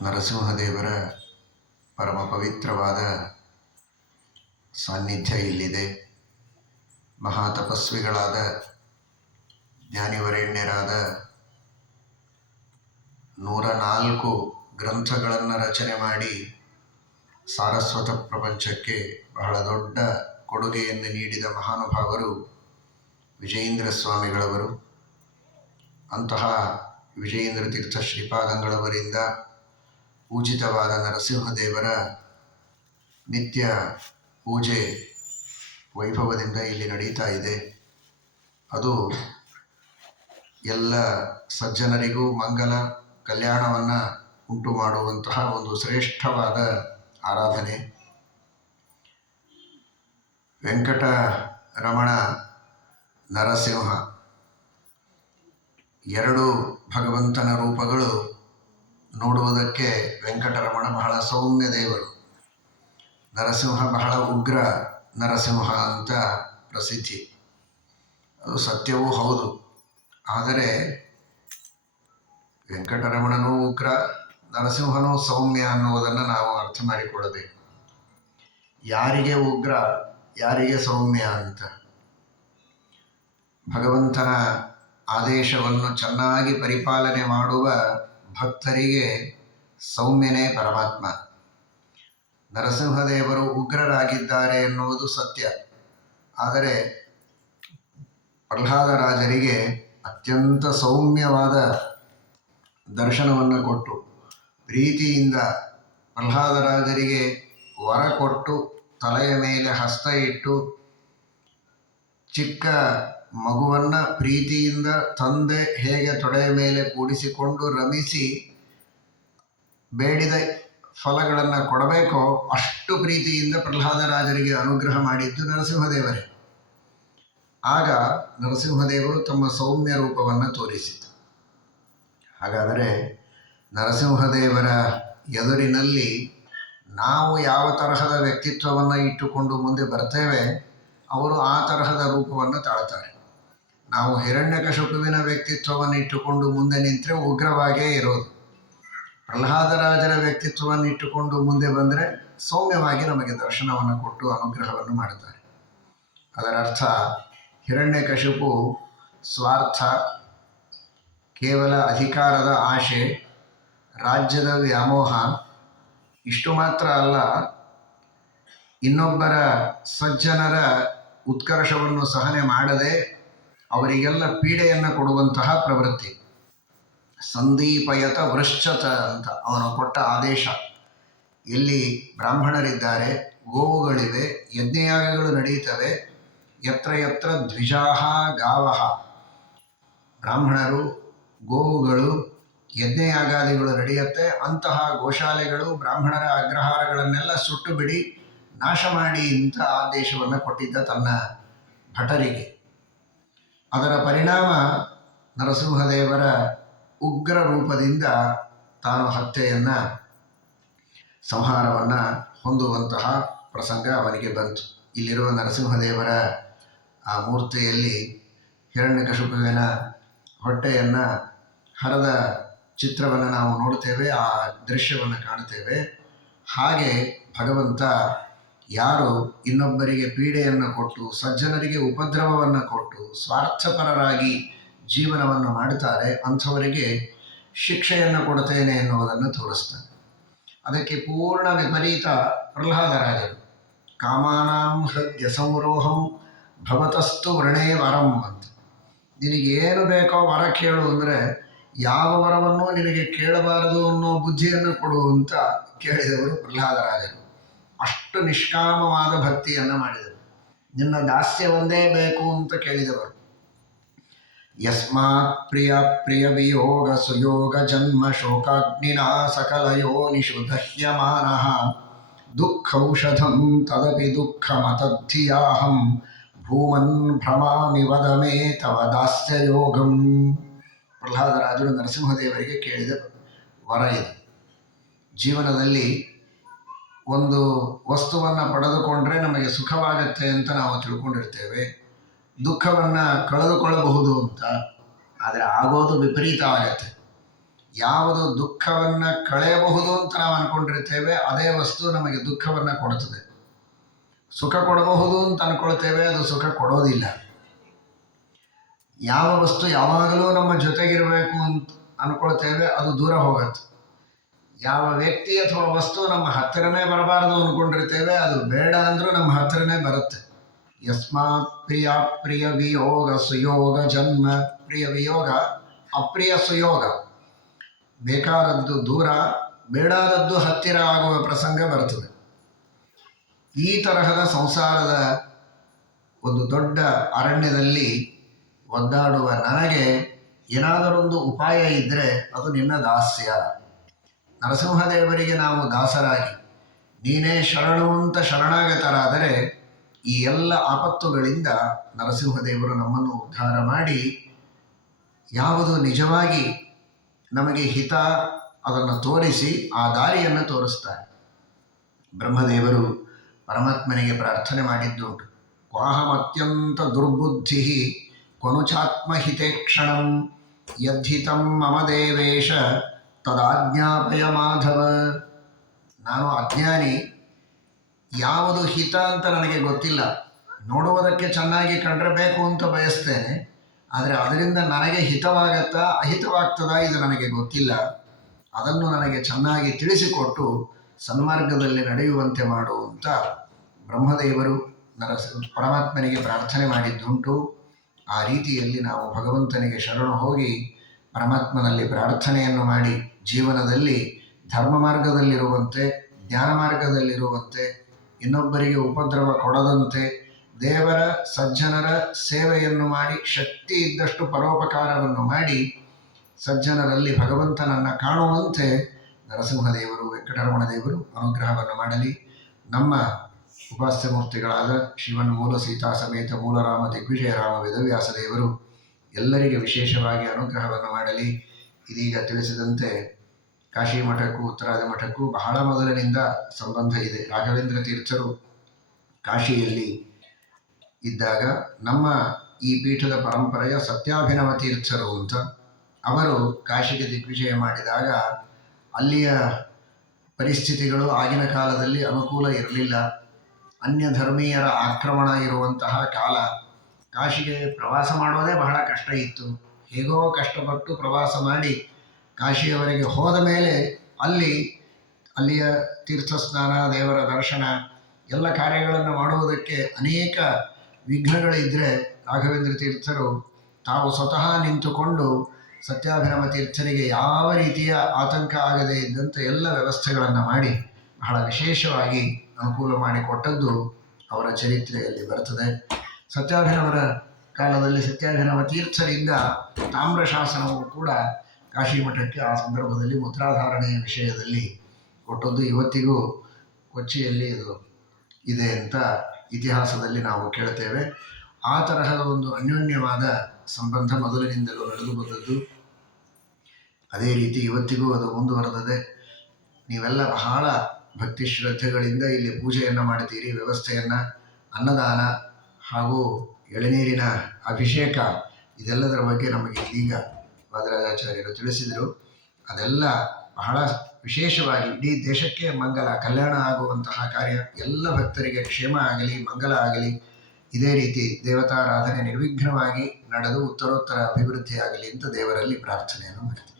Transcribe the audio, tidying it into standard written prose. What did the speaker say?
ನರಸಿಂಹದೇವರ ಪರಮ ಪವಿತ್ರವಾದ ಸಾನ್ನಿಧ್ಯ ಇಲ್ಲಿದೆ. ಮಹಾತಪಸ್ವಿಗಳಾದ ಜ್ಞಾನಿವರೇಣ್ಯರಾದ 104 ಗ್ರಂಥಗಳನ್ನು ರಚನೆ ಮಾಡಿ ಸಾರಸ್ವತ ಪ್ರಪಂಚಕ್ಕೆ ಬಹಳ ದೊಡ್ಡ ಕೊಡುಗೆಯನ್ನು ನೀಡಿದ ಮಹಾನುಭಾವರು ವಿಜಯೇಂದ್ರ ಸ್ವಾಮಿಗಳವರು. ಅಂತಹ ವಿಜಯೇಂದ್ರ ತೀರ್ಥ ಶ್ರೀಪಾದಂಗಳವರಿಂದ ಪೂಜಿತವಾದ ನರಸಿಂಹದೇವರ ನಿತ್ಯ ಪೂಜೆ ವೈಭವದಿಂದ ಇಲ್ಲಿ ನಡೀತಾ ಇದೆ. ಅದು ಎಲ್ಲ ಸಜ್ಜನರಿಗೂ ಮಂಗಲ ಕಲ್ಯಾಣವನ್ನು ಉಂಟು ಮಾಡುವಂತಹ ಒಂದು ಶ್ರೇಷ್ಠವಾದ ಆರಾಧನೆ. ವೆಂಕಟರಮಣ ನರಸಿಂಹ ಎರಡು ಭಗವಂತನ ರೂಪಗಳು. ನೋಡುವುದಕ್ಕೆ ವೆಂಕಟರಮಣ ಬಹಳ ಸೌಮ್ಯ ದೇವರು, ನರಸಿಂಹ ಬಹಳ ಉಗ್ರ ನರಸಿಂಹ ಅಂತ ಪ್ರಸಿದ್ಧಿ. ಅದು ಸತ್ಯವೂ ಹೌದು. ಆದರೆ ವೆಂಕಟರಮಣನೂ ಉಗ್ರ, ನರಸಿಂಹನೂ ಸೌಮ್ಯ ಅನ್ನುವುದನ್ನು ನಾವು ಅರ್ಥ ಮಾಡಿಕೊಳ್ಳಬೇಕು. ಯಾರಿಗೆ ಉಗ್ರ, ಯಾರಿಗೆ ಸೌಮ್ಯ ಅಂತ. ಭಗವಂತನ ಆದೇಶವನ್ನು ಚೆನ್ನಾಗಿ ಪರಿಪಾಲನೆ ಮಾಡುವ ಭಕ್ತರಿಗೆ ಸೌಮ್ಯನೇ ಪರಮಾತ್ಮ. ನರಸಿಂಹದೇವರು ಉಗ್ರರಾಗಿದ್ದಾರೆ ಎನ್ನುವುದು ಸತ್ಯ. ಆದರೆ ಪ್ರಹ್ಲಾದರಾಜರಿಗೆ ಅತ್ಯಂತ ಸೌಮ್ಯವಾದ ದರ್ಶನವನ್ನು ಕೊಟ್ಟು ಪ್ರೀತಿಯಿಂದ ಪ್ರಹ್ಲಾದರಾಜರಿಗೆ ವರ ಕೊಟ್ಟು ತಲೆಯ ಮೇಲೆ ಹಸ್ತ ಇಟ್ಟು ಚಿಕ್ಕ ಮಗುವನ್ನು ಪ್ರೀತಿಯಿಂದ ತಂದೆ ಹೇಗೆ ತೊಡೆಯ ಮೇಲೆ ಕೂಡಿಸಿಕೊಂಡು ರಮಿಸಿ ಬೇಡಿದ ಫಲಗಳನ್ನು ಕೊಡಬೇಕೋ ಅಷ್ಟು ಪ್ರೀತಿಯಿಂದ ಪ್ರಹ್ಲಾದರಾಜರಿಗೆ ಅನುಗ್ರಹ ಮಾಡಿದ್ದು ನರಸಿಂಹದೇವರೇ. ಆಗ ನರಸಿಂಹದೇವರು ತಮ್ಮ ಸೌಮ್ಯ ರೂಪವನ್ನು ತೋರಿಸಿತು. ಹಾಗಾದರೆ ನರಸಿಂಹದೇವರ ಎದುರಿನಲ್ಲಿ ನಾವು ಯಾವ ತರಹದ ವ್ಯಕ್ತಿತ್ವವನ್ನು ಇಟ್ಟುಕೊಂಡು ಮುಂದೆ ಬರ್ತೇವೆ, ಅವರು ಆ ತರಹದ ರೂಪವನ್ನು ತಾಳ್ತಾರೆ. ನಾವು ಹಿರಣ್ಯಕಶಿಪುವಿನ ವ್ಯಕ್ತಿತ್ವವನ್ನು ಇಟ್ಟುಕೊಂಡು ಮುಂದೆ ನಿಂತರೆ ಉಗ್ರವಾಗೇ ಇರೋದು. ಪ್ರಹ್ಲಾದರಾಜರ ವ್ಯಕ್ತಿತ್ವವನ್ನು ಇಟ್ಟುಕೊಂಡು ಮುಂದೆ ಬಂದರೆ ಸೌಮ್ಯವಾಗಿ ನಮಗೆ ದರ್ಶನವನ್ನು ಕೊಟ್ಟು ಅನುಗ್ರಹವನ್ನು ಮಾಡುತ್ತಾರೆ. ಅದರ ಅರ್ಥ ಹಿರಣ್ಯಕಶಿಪು ಸ್ವಾರ್ಥ, ಕೇವಲ ಅಧಿಕಾರದ ಆಶೆ, ರಾಜ್ಯದ ವ್ಯಾಮೋಹ, ಇಷ್ಟು ಮಾತ್ರ ಅಲ್ಲ, ಇನ್ನೊಬ್ಬರ ಸಜ್ಜನರ ಉತ್ಕರ್ಷವನ್ನು ಸಹನೆ ಮಾಡದೆ ಅವರಿಗೆಲ್ಲ ಪೀಡೆಯನ್ನು ಕೊಡುವಂತಹ ಪ್ರವೃತ್ತಿ. ಸಂದೀಪಯತ ವೃಶ್ಚತ ಅಂತ ಅವನು ಕೊಟ್ಟ ಆದೇಶ. ಎಲ್ಲಿ ಬ್ರಾಹ್ಮಣರಿದ್ದಾರೆ, ಗೋವುಗಳಿವೆ, ಯಜ್ಞಯಾಗಗಳು ನಡೆಯುತ್ತವೆ, ಯತ್ರ ಯತ್ರ ದ್ವಿಜಾಹ ಗಾವಹ, ಬ್ರಾಹ್ಮಣರು, ಗೋವುಗಳು, ಯಜ್ಞಯಾಗಾದಿಗಳು ನಡೆಯುತ್ತೆ. ಅಂತಹ ಗೋಶಾಲೆಗಳು, ಬ್ರಾಹ್ಮಣರ ಅಗ್ರಹಾರಗಳನ್ನೆಲ್ಲ ಸುಟ್ಟು ಬಿಡಿ, ನಾಶ ಮಾಡಿ ಅಂತ ಆದೇಶವನ್ನು ಕೊಟ್ಟಿದ್ದ ತನ್ನ ಭಟರಿಗೆ. ಅದರ ಪರಿಣಾಮ ನರಸಿಂಹದೇವರ ಉಗ್ರ ರೂಪದಿಂದ ತಾನು ಹತ್ಯೆಯನ್ನು, ಸಂಹಾರವನ್ನು ಹೊಂದುವಂತಹ ಪ್ರಸಂಗ ಅವನಿಗೆ ಬಂತು. ಇಲ್ಲಿರುವ ನರಸಿಂಹದೇವರ ಆ ಮೂರ್ತಿಯಲ್ಲಿ ಹಿರಣ್ಯಕಶಿಪುವಿನ ಹೊಟ್ಟೆಯನ್ನು ಹರದ ಚಿತ್ರವನ್ನು ನಾವು ನೋಡ್ತೇವೆ, ಆ ದೃಶ್ಯವನ್ನು ಕಾಣ್ತೇವೆ. ಹಾಗೆ ಭಗವಂತ ಯಾರು ಇನ್ನೊಬ್ಬರಿಗೆ ಪೀಡೆಯನ್ನು ಕೊಟ್ಟು, ಸಜ್ಜನರಿಗೆ ಉಪದ್ರವವನ್ನು ಕೊಟ್ಟು, ಸ್ವಾರ್ಥಪರರಾಗಿ ಜೀವನವನ್ನು ಮಾಡುತ್ತಾರೆ, ಅಂಥವರಿಗೆ ಶಿಕ್ಷೆಯನ್ನು ಕೊಡುತ್ತೇನೆ ಎನ್ನುವುದನ್ನು ತೋರಿಸ್ತಾನೆ. ಅದಕ್ಕೆ ಪೂರ್ಣ ವಿಪರೀತ ಪ್ರಹ್ಲಾದರಾಜರು. ಕಾಮಾನಾಂ ಹೃದಯ ಸಂರೋಹಂ ಭವತಸ್ತು ವೃಣೇ ವರಂ ಅಂತ. ನಿನಗೇನು ಬೇಕೋ ವರ ಕೇಳು ಅಂದರೆ ಯಾವ ವರವನ್ನು ನಿನಗೆ ಕೇಳಬಾರದು ಅನ್ನೋ ಬುದ್ಧಿಯನ್ನು ಕೊಡು ಅಂತ ಕೇಳಿದವರು ಪ್ರಹ್ಲಾದರಾಜರು. ಅಷ್ಟು ನಿಷ್ಕಾಮವಾದ ಭಕ್ತಿಯನ್ನು ಮಾಡಿದರು. ನಿನ್ನ ದಾಸ್ಯ ಒಂದೇ ಬೇಕು ಅಂತ ಕೇಳಿದವರು. ಯಸ್ಮಾತ್ ಪ್ರಿಯ ಪ್ರಿಯ ವಿಯೋಗ ಸುಯೋಗ ಜನ್ಮ ಶೋಕಾಗ್ನಿನಾ ಸಕಲಯೋನಿಷು ದಹ್ಯಮಾನಃ ದುಃಖೌಷಧಂ ತದಪಿ ದುಃಖಮತದ್ಧಿಯಾಹಂ ಭೂಮನ್ ಭ್ರಮಾಮಿ ವದ ಮೇ ತವ ದಾಸ್ಯ ಯೋಗಂ. ಪ್ರಹ್ಲಾದರಾಜರು ನರಸಿಂಹದೇವರಿಗೆ ಕೇಳಿದ ವರ ಇದು. ಜೀವನದಲ್ಲಿ ಒಂದು ವಸ್ತುವನ್ನು ಪಡೆದುಕೊಂಡ್ರೆ ನಮಗೆ ಸುಖವಾಗತ್ತೆ ಅಂತ ನಾವು ತಿಳ್ಕೊಂಡಿರ್ತೇವೆ, ದುಃಖವನ್ನು ಕಳೆದುಕೊಳ್ಳಬಹುದು ಅಂತ. ಆದರೆ ಆಗೋದು ವಿಪರೀತ ಆಗತ್ತೆ. ಯಾವುದು ದುಃಖವನ್ನು ಕಳೆಯಬಹುದು ಅಂತ ನಾವು ಅಂದ್ಕೊಂಡಿರ್ತೇವೆ ಅದೇ ವಸ್ತು ನಮಗೆ ದುಃಖವನ್ನು ಕೊಡುತ್ತದೆ. ಸುಖ ಕೊಡಬಹುದು ಅಂತ ಅಂದ್ಕೊಳ್ತೇವೆ, ಅದು ಸುಖ ಕೊಡೋದಿಲ್ಲ. ಯಾವ ವಸ್ತು ಯಾವಾಗಲೂ ನಮ್ಮ ಜೊತೆಗಿರಬೇಕು ಅಂತ ಅಂದ್ಕೊಳ್ತೇವೆ, ಅದು ದೂರ ಹೋಗುತ್ತೆ. ಯಾವ ವ್ಯಕ್ತಿ ಅಥವಾ ವಸ್ತು ನಮ್ಮ ಹತ್ತಿರನೇ ಬರಬಾರದು ಅಂದ್ಕೊಂಡಿರ್ತೇವೆ, ಅದು ಬೇಡ ಅಂದರೂ ನಮ್ಮ ಹತ್ತಿರನೇ ಬರುತ್ತೆ. ಯಸ್ಮಾತ್ ಪ್ರಿಯ ಪ್ರಿಯ ವಿಯೋಗ ಸುಯೋಗ ಜನ್ಮ. ಪ್ರಿಯ ವಿಯೋಗ, ಅಪ್ರಿಯ ಸುಯೋಗ. ಬೇಕಾದದ್ದು ದೂರ, ಬೇಡಾದದ್ದು ಹತ್ತಿರ ಆಗುವ ಪ್ರಸಂಗ ಬರ್ತದೆ. ಈ ತರಹದ ಸಂಸಾರದ ಒಂದು ದೊಡ್ಡ ಅರಣ್ಯದಲ್ಲಿ ಒದ್ದಾಡುವ ನನಗೆ ಏನಾದರೊಂದು ಉಪಾಯ ಇದ್ದರೆ ಅದು ನಿನ್ನ ದಾಸ್ಯ. ನರಸಿಂಹದೇವರಿಗೆ ನಾವು ದಾಸರಾಗಿ ನೀನೇ ಶರಣು ಅಂತ ಶರಣಾಗತರಾದರೆ ಈ ಎಲ್ಲ ಆಪತ್ತುಗಳಿಂದ ನರಸಿಂಹದೇವರು ನಮ್ಮನ್ನು ಉದ್ಧಾರ ಮಾಡಿ ಯಾವುದು ನಿಜವಾಗಿ ನಮಗೆ ಹಿತ ಅದನ್ನು ತೋರಿಸಿ ಆ ದಾರಿಯನ್ನು ತೋರಿಸ್ತಾರೆ. ಬ್ರಹ್ಮದೇವರು ಪರಮಾತ್ಮನಿಗೆ ಪ್ರಾರ್ಥನೆ ಮಾಡಿದ್ದುಂಟು. ಕ್ವಾಹಮತ್ಯಂತ ದುರ್ಬುದ್ಧಿ ಕೊನುಚಾತ್ಮಹಿತೇಕ್ಷಣಂ ಯದ್ಧಿತಂ ಮಮ ದೇವೇಶ ತದಾಜ್ಞಾಪಯ ಮಾಧವ. ನಾನು ಅಜ್ಞಾನಿ, ಯಾವುದು ಹಿತ ಅಂತ ನನಗೆ ಗೊತ್ತಿಲ್ಲ. ನೋಡುವುದಕ್ಕೆ ಚೆನ್ನಾಗಿ ಕಂಡ್ರೆ ಬೇಕು ಅಂತ ಬಯಸ್ತೇನೆ, ಆದರೆ ಅದರಿಂದ ನನಗೆ ಹಿತವಾಗತ್ತಾ ಅಹಿತವಾಗ್ತದಾ ಇದು ನನಗೆ ಗೊತ್ತಿಲ್ಲ. ಅದನ್ನು ನನಗೆ ಚೆನ್ನಾಗಿ ತಿಳಿಸಿಕೊಟ್ಟು ಸನ್ಮಾರ್ಗದಲ್ಲಿ ನಡೆಯುವಂತೆ ಮಾಡು ಅಂತ ಬ್ರಹ್ಮದೇವರು ಪರಮಾತ್ಮನಿಗೆ ಪ್ರಾರ್ಥನೆ ಮಾಡಿದ್ದುಂಟು. ಆ ರೀತಿಯಲ್ಲಿ ನಾವು ಭಗವಂತನಿಗೆ ಶರಣು ಹೋಗಿ ಪರಮಾತ್ಮನಲ್ಲಿ ಪ್ರಾರ್ಥನೆಯನ್ನು ಮಾಡಿ ಜೀವನದಲ್ಲಿ ಧರ್ಮ ಮಾರ್ಗದಲ್ಲಿರುವಂತೆ, ಜ್ಞಾನ ಮಾರ್ಗದಲ್ಲಿರುವಂತೆ, ಇನ್ನೊಬ್ಬರಿಗೆ ಉಪದ್ರವ ಕೊಡದಂತೆ, ದೇವರ ಸಜ್ಜನರ ಸೇವೆಯನ್ನು ಮಾಡಿ ಶಕ್ತಿ ಇದ್ದಷ್ಟು ಪರೋಪಕಾರವನ್ನು ಮಾಡಿ ಸಜ್ಜನರಲ್ಲಿ ಭಗವಂತನನ್ನು ಕಾಣುವಂತೆ ನರಸಿಂಹದೇವರು, ವೆಂಕಟರಮಣ ದೇವರು ಅನುಗ್ರಹವನ್ನು ಮಾಡಲಿ. ನಮ್ಮ ಉಪಾಸ್ಯ ಮೂರ್ತಿಗಳಾದ ಶ್ರೀಮನ್ ಮೂಲ ಸೀತಾ ಸಮೇತ ಮೂಲರಾಮ ದಿಗ್ವಿಜಯರಾಮ ವೇದವ್ಯಾಸ ದೇವರು ಎಲ್ಲರಿಗೆ ವಿಶೇಷವಾಗಿ ಅನುಗ್ರಹವನ್ನು ಮಾಡಲಿ. ಇದೀಗ ತಿಳಿಸಿದಂತೆ ಕಾಶಿ ಮಠಕ್ಕೂ ಉತ್ತರಾದಿ ಮಠಕ್ಕೂ ಬಹಳ ಮೊದಲಿನಿಂದ ಸಂಬಂಧ ಇದೆ. ರಾಘವೇಂದ್ರ ತೀರ್ಥರು ಕಾಶಿಯಲ್ಲಿ ಇದ್ದಾಗ ನಮ್ಮ ಈ ಪೀಠದ ಪರಂಪರೆಯ ಸತ್ಯಾಭಿನವ ತೀರ್ಥರು ಅಂತ ಅವರು ಕಾಶಿಗೆ ದಿಗ್ವಿಜಯ ಮಾಡಿದಾಗ ಅಲ್ಲಿಯ ಪರಿಸ್ಥಿತಿಗಳು ಆಗಿನ ಕಾಲದಲ್ಲಿ ಅನುಕೂಲ ಇರಲಿಲ್ಲ. ಅನ್ಯ ಧರ್ಮೀಯರ ಆಕ್ರಮಣ ಇರುವಂತಹ ಕಾಲ. ಕಾಶಿಗೆ ಪ್ರವಾಸ ಮಾಡೋದೇ ಬಹಳ ಕಷ್ಟ ಇತ್ತು. ಹೇಗೋ ಕಷ್ಟಪಟ್ಟು ಪ್ರವಾಸ ಮಾಡಿ ಕಾಶಿಯವರೆಗೆ ಹೋದ ಮೇಲೆ ಅಲ್ಲಿಯ ತೀರ್ಥ ಸ್ನಾನ, ದೇವರ ದರ್ಶನ ಎಲ್ಲ ಕಾರ್ಯಗಳನ್ನು ಮಾಡುವುದಕ್ಕೆ ಅನೇಕ ವಿಘ್ನಗಳಿದ್ದರೆ ರಾಘವೇಂದ್ರ ತೀರ್ಥರು ತಾವು ಸ್ವತಃ ನಿಂತುಕೊಂಡು ಸತ್ಯಾಭಿನವ ತೀರ್ಥರಿಗೆ ಯಾವ ರೀತಿಯ ಆತಂಕ ಆಗದೇ ಇದ್ದಂತೆ ಎಲ್ಲ ವ್ಯವಸ್ಥೆಗಳನ್ನು ಮಾಡಿ ಬಹಳ ವಿಶೇಷವಾಗಿ ಅನುಕೂಲ ಮಾಡಿಕೊಟ್ಟದ್ದು ಅವರ ಚರಿತ್ರೆಯಲ್ಲಿ ಬರ್ತದೆ. ಸತ್ಯಾಭಿನವರ ಕಾಲದಲ್ಲಿ ಸತ್ಯಾಭಿನವ ತೀರ್ಥರಿಂದ ತಾಮ್ರ ಶಾಸನವು ಕೂಡ ಕಾಶಿ ಮಠಕ್ಕೆ ಆ ಸಂದರ್ಭದಲ್ಲಿ ಮುದ್ರಾಧಾರಣೆಯ ವಿಷಯದಲ್ಲಿ ಕೊಟ್ಟದ್ದು ಇವತ್ತಿಗೂ ಕೊಚ್ಚಿಯಲ್ಲಿ ಇದು ಇದೆ ಅಂತ ಇತಿಹಾಸದಲ್ಲಿ ನಾವು ಕೇಳ್ತೇವೆ. ಆ ತರಹದ ಒಂದು ಅನ್ಯೋನ್ಯವಾದ ಸಂಬಂಧ ಮೊದಲಿನಿಂದಲೂ ನಡೆದು ಬಂದದ್ದು. ಅದೇ ರೀತಿ ಇವತ್ತಿಗೂ ಅದು ಮುಂದುವರೆದಿದೆ. ನೀವೆಲ್ಲ ಬಹಳ ಭಕ್ತಿ ಶ್ರದ್ಧೆಗಳಿಂದ ಇಲ್ಲಿ ಪೂಜೆಯನ್ನು ಮಾಡ್ತೀರಿ. ವ್ಯವಸ್ಥೆಯನ್ನು, ಅನ್ನದಾನ ಹಾಗೂ ಎಳನೀರಿನ ಅಭಿಷೇಕ ಇದೆಲ್ಲದರ ಬಗ್ಗೆ ನಮಗೆ ಇದೀಗ ವಾದರಾಜಾಚಾರ್ಯರು ತಿಳಿಸಿದರು. ಅದೆಲ್ಲ ಬಹಳ ವಿಶೇಷವಾಗಿ ಇಡೀ ದೇಶಕ್ಕೆ ಮಂಗಲ, ಕಲ್ಯಾಣ ಆಗುವಂತಹ ಕಾರ್ಯ. ಎಲ್ಲ ಭಕ್ತರಿಗೆ ಕ್ಷೇಮ ಆಗಲಿ, ಮಂಗಲ ಆಗಲಿ. ಇದೇ ರೀತಿ ದೇವತಾರಾಧನೆ ನಿರ್ವಿಘ್ನವಾಗಿ ನಡೆದು ಉತ್ತರೋತ್ತರ ಅಭಿವೃದ್ಧಿಯಾಗಲಿ ಅಂತ ದೇವರಲ್ಲಿ ಪ್ರಾರ್ಥನೆಯನ್ನು ಮಾಡ್ತೀವಿ.